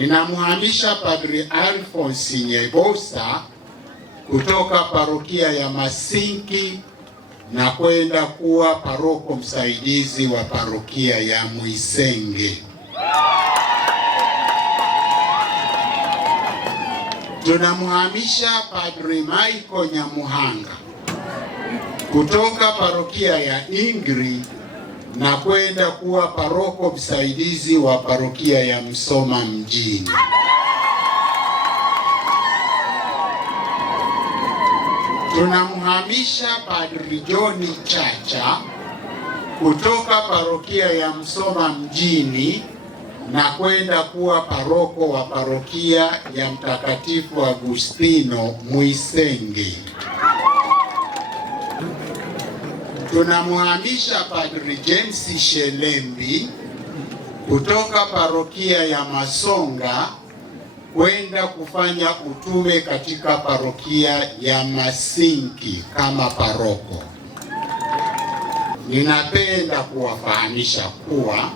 ninamhamisha Padri Alphonse Nyebosa kutoka parokia ya Masinki na kwenda kuwa paroko msaidizi wa parokia ya Mwisenge. Tunamhamisha Padri Michael Nyamuhanga kutoka parokia ya Ingri na kwenda kuwa paroko msaidizi wa parokia ya Msoma mjini. Tunamhamisha Padri John Chacha kutoka parokia ya Msoma mjini na kwenda kuwa paroko wa parokia ya Mtakatifu Agustino Mwisenge. Tunamhamisha Padri James Shelembi kutoka parokia ya Masonga kwenda kufanya utume katika parokia ya Masinki kama paroko. Ninapenda kuwafahamisha kuwa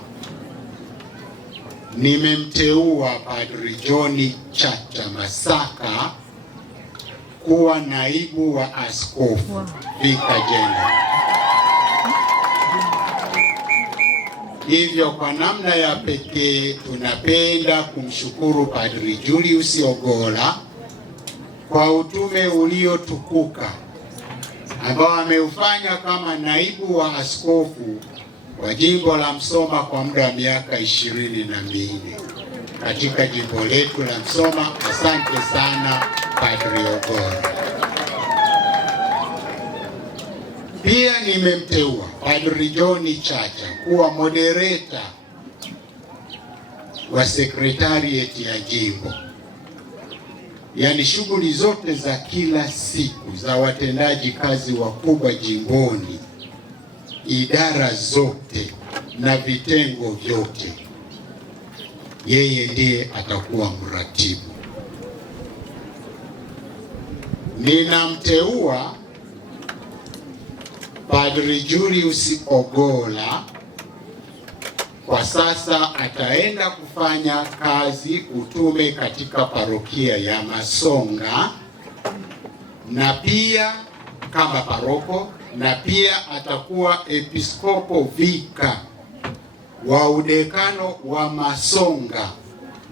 nimemteua Padri John Chacha Masaka kuwa naibu wa askofu Vicar General. Hivyo kwa namna ya pekee tunapenda kumshukuru Padri Julius Ogola kwa utume uliotukuka ambao ameufanya kama naibu wa askofu wa jimbo la Msoma kwa muda wa miaka 24 katika jimbo letu la Msoma. Asante sana Padri Ogola. Pia nimemteua Padri John Chacha kuwa moderator wa sekretarieti ya jimbo, yaani shughuli zote za kila siku za watendaji kazi wakubwa jimboni, idara zote na vitengo vyote, yeye ndiye atakuwa mratibu. Ninamteua Padri Julius Ogola kwa sasa ataenda kufanya kazi utume katika parokia ya Masonga na pia kama paroko, na pia atakuwa episkopo vika wa udekano wa Masonga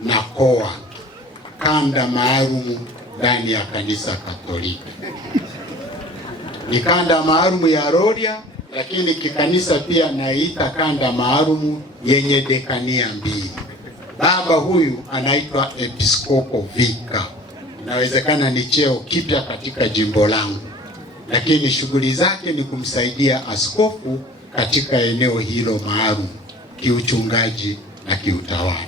na Koa, kanda maalum ndani ya kanisa Katoliki. Ni kanda maalum ya Rorya, lakini kikanisa pia naita kanda maalum yenye dekania 2. Baba huyu anaitwa episkopo vika. Inawezekana ni cheo kipya katika jimbo langu, lakini shughuli zake ni kumsaidia askofu katika eneo hilo maalum kiuchungaji na kiutawala.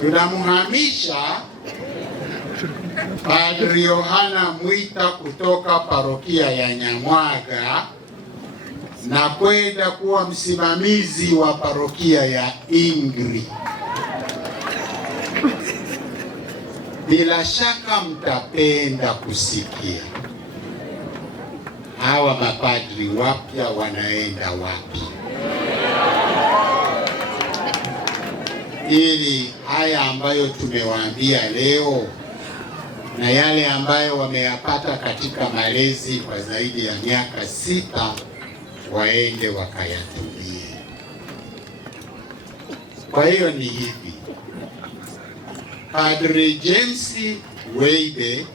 Tunamhamisha Padri Yohana Mwita kutoka parokia ya Nyamwaga na kwenda kuwa msimamizi wa parokia ya Ingri. Bila shaka mtapenda kusikia hawa mapadri wapya wanaenda wapi, ili haya ambayo tumewaambia leo na yale ambayo wameyapata katika malezi kwa zaidi ya miaka 6 waende wakayatumie. Kwa hiyo ni hivi, Padri James Weibe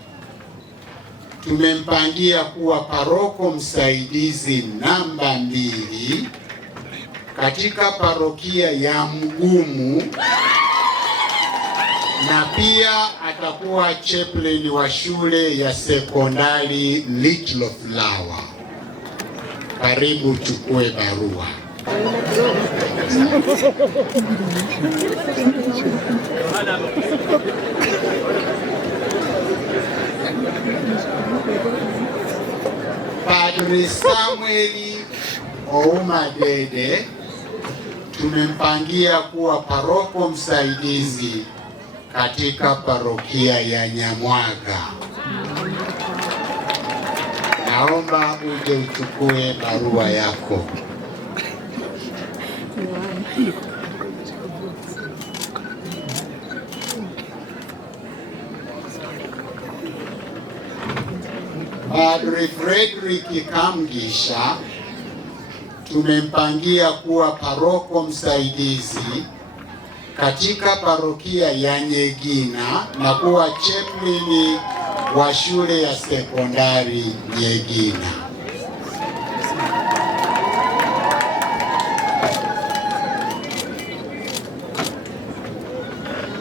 tumempangia kuwa paroko msaidizi namba 2 katika parokia ya Mgumu, na pia atakuwa chaplain wa shule ya sekondari Little Flower. Karibu chukue barua. Padri Samueli Ouma Dede tumempangia kuwa paroko msaidizi katika parokia ya Nyamwaga. Naomba uje uchukue barua yako. Padre Frederick Kamugisha tumempangia kuwa paroko msaidizi katika parokia ya Nyegina na kuwa chaplain wa shule ya sekondari Nyegina.